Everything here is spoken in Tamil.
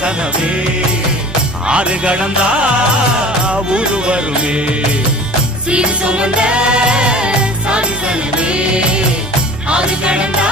தரிசனமே ஆறு கடந்தா ஊரு வருமே சீர் சுமந்த சாதிசனமே ஆறு கடந்தா